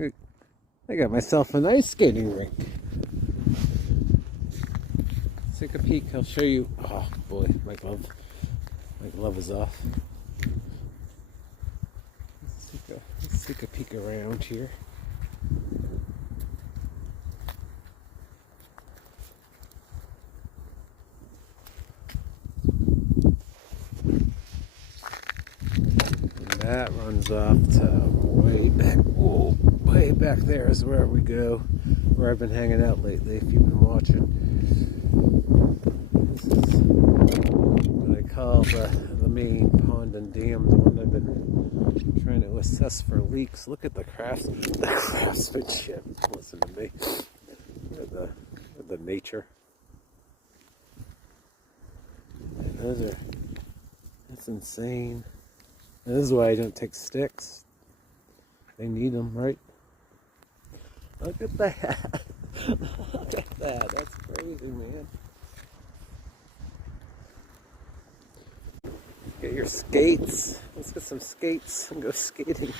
I got myself an ice skating rink. Let's take a peek. I'll show you. Oh boy, my glove. My glove is off. Let's take a peek around here. That runs off to way back. Whoa, way back there is where we go. Where I've been hanging out lately, if you've been watching. This is what I call the main pond and dam, the one I've been trying to assess for leaks. Look at the craftsmanship. Listen to me. The nature. And that's insane. And this is why I don't take sticks. They need them, right? Look at that. Look at that. That's crazy, man. Get your skates. Let's get some skates and go skating.